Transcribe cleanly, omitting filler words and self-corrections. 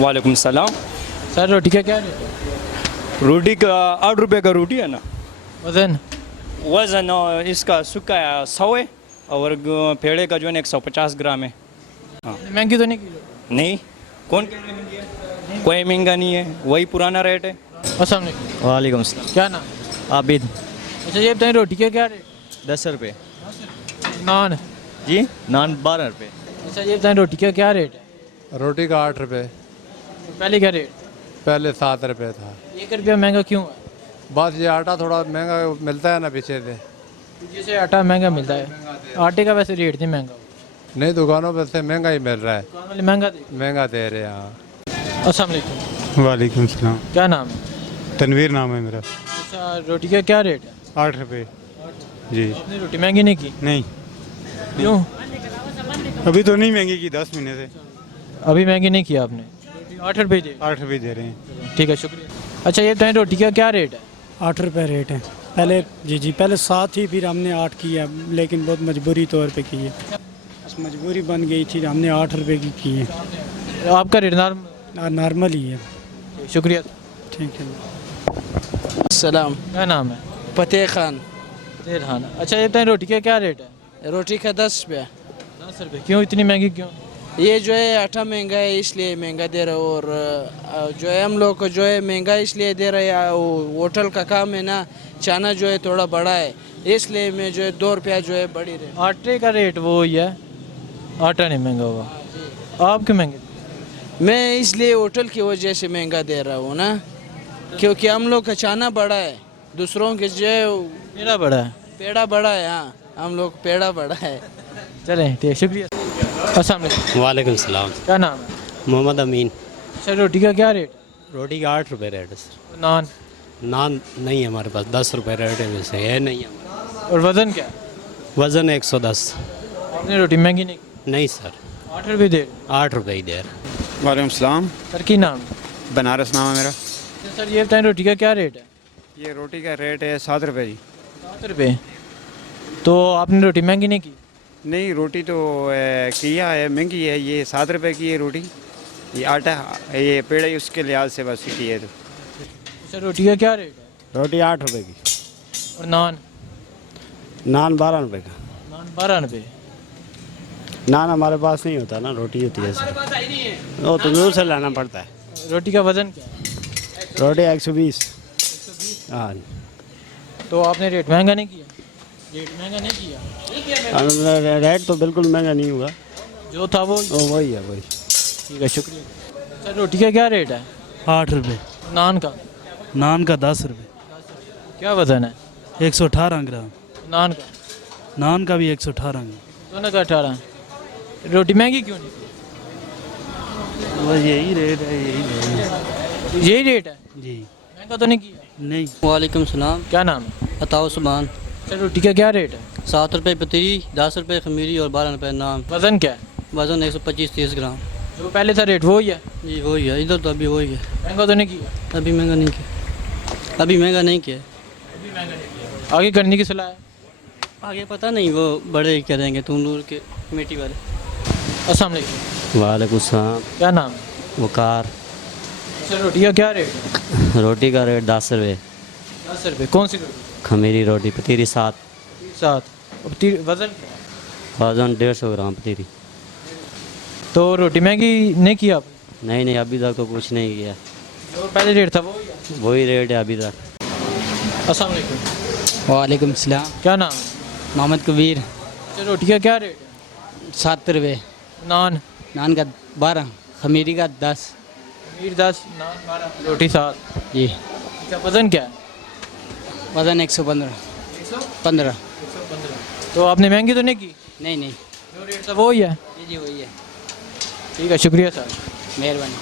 वालेकुम सलाम। सर रोटी का क्या रेट है? रोटी का 8 रुपये का रोटी है ना। वज़न? वज़न इसका सूखा 100 है और पेड़े का जो है 150 ग्राम है। महंगी तो नहीं की? नहीं, कौन कह रहा है महंगी है? कोई महंगा नहीं है, वही पुराना रेट है। अस्सलाम वालेकुम। वालेकुम सलाम। क्या नाम? आबिद। अच्छा ये बताइए रोटी का क्या रेट? 10 रुपये नान? जी, नान 12 रुपये। अच्छा ये बताइए रोटी का क्या रेट है? रोटी का 8 रुपये, पहले क्या रेट? पहले 7 रुपये था। 1 रुपया महंगा क्यों है? बस ये आटा थोड़ा महंगा मिलता है ना पीछे से। जैसे आटा महंगा मिलता है, आटे का वैसे रेट नहीं महंगा। नहीं, दुकानों पर से महंगा ही मिल रहा है। दुकान वाले महंगा दे। महंगा दे रहे हैं। हाँ। अस्सलाम वालेकुम। वालेकुम सलाम। क्या नाम है? तनवीर नाम है मेरा। अच्छा रोटी का क्या रेट है? 8 रुपये। जी। आपने रोटी महंगी नहीं की? नहीं, क्यों? अभी तो नहीं महंगी की, 10 महीने से अभी महंगी नहीं किया आपने? 8 रुपये दे। 8 रुपये दे रहे हैं। ठीक है, शुक्रिया। अच्छा ये बताइए रोटी का क्या रेट है? 8 रुपये रेट है। पहले जी पहले 7 ही, फिर हमने 8 किया, लेकिन बहुत मजबूरी तौर पे की है। बस मजबूरी बन गई थी, हमने 8 रुपये की है। आपका रेट नॉर्मल ही है। शुक्रिया। ठीक है। सलाम। क्या नाम है? फतेह खान। तेर खाना। अच्छा ये बताइए रोटी का क्या रेट है? रोटी का 10 रुपया। 10 रुपये। क्यों इतनी महंगी क्यों? ये जो है आटा महंगा है इसलिए महंगा दे रहा है, और जो है हम लोग को जो है महंगा इसलिए दे रहा है, वो होटल का काम है ना, चाना जो है थोड़ा बड़ा है, इसलिए मैं जो है 2 रुपया जो है बढ़ी रहे। आटे का रेट वो ही है, आटा नहीं महंगा हुआ। आप क्यों महंगे? मैं इसलिए होटल की वजह से महंगा दे रहा हूँ ना, क्योंकि हम लोग का चाना बड़ा है, दूसरों के जो है मेरा बड़ा है। पेड़ा बड़ा है। हाँ, हम लोग पेड़ा बड़ा है। चलें ठीक, शुक्रिया। अस्सलाम वालेकुम। वालेकुम सलाम। क्या नाम है? मोहम्मद अमीन। अच्छा रोटी का क्या रेट? रोटी का 8 रुपये रेट है सर। नान? नान नहीं है हमारे पास, 10 रुपये रेट है, वैसे है नहीं है। और वज़न क्या? वज़न 110। आपने रोटी महंगी नहीं की? नहीं सर, 8 रुपये दे। 8 रुपये ही दे रहे। वालेकुम सलाम। सर की नाम? बनारस नाम है मेरा। अच्छा, सर ये बताएं रोटी का क्या रेट है? ये रोटी का रेट है 7 रुपये जी। 7 रुपये। तो आपने रोटी महंगी नहीं की? नहीं, रोटी तो किया है, महंगी है। ये 7 रुपये की है रोटी। ये आटा, ये पेड़ उसके लिहाज से बस की है। तो अच्छा रोटी का क्या रेट है? रोटी 8 रुपये की। और नान? नान 12 रुपये का। नान 12 रुपये। नान हमारे पास नहीं होता ना, रोटी होती है सर। वो तो दूर से लाना पड़ता है। रोटी का वज़न क्या है? रोटी 120। हाँ, तो आपने रेट महंगा नहीं किया? रेट महंगा नहीं किया? रेट तो बिल्कुल महंगा नहीं हुआ, जो था वो। वही है वही। ठीक है, शुक्रिया। सर रोटी का क्या रेट है? 8 रुपये। नान का? नान का 10 रुपये। क्या वज़न है? 118 ग्राम। नान का? नान का भी 118 ग्राम। दोनों का 18। रोटी महंगी क्यों नहीं? बस यही रेट है, यही रेट है। यही रेट है जी। महंगा तो नहीं किया? नहीं। वालेकुम सलाम। क्या नाम है? अताउ सुबान। सर रोटी का क्या रेट है? 7 रुपये पतीली, 10 रुपये खमीरी और 12 रुपये नान। वज़न क्या है? वज़न 125-30 ग्राम। जो पहले था रेट वो ही है? जी वही है, इधर तो अभी वही है। महंगा तो नहीं किया? अभी महंगा नहीं किया, अभी महंगा नहीं किया। अभी महंगा नहीं किया। आगे करने की सलाह है? आगे पता नहीं, वो बड़े ही करेंगे, तंदूर के कमेटी वाले। अस्सलाम वालेकुम। वालेकुम सलाम। क्या नाम है? वकार। सर रोटी का क्या रेट है? रोटी का रेट 10 रुपये। 10 रुपये। कौन सी रोटी? खमीरी रोटी, पतीरी 7। 7। वज़न क्या है? वज़न 150 ग्राम पतीरी। तो रोटी महंगी नहीं किया आपने? नहीं, अभी तक तो कुछ नहीं किया, जो पहले रेट था वो ही है? वही रेट है अभी तक। अस्सलाम वालेकुम। वालेकुम सलाम। क्या नाम है? मोहम्मद कबीर। सर रोटी का क्या रेट है? 7 रुपये। नान? नान का 12, खमीरी का 10। खमीर 10, नान 12, रोटी 7। जी। अच्छा वज़न क्या है? वज़न 115। 115। तो आपने महंगी तो नहीं की? नहीं। जो रेट था वो ही है? जी वही है। ठीक है, शुक्रिया सर। मेहरबानी।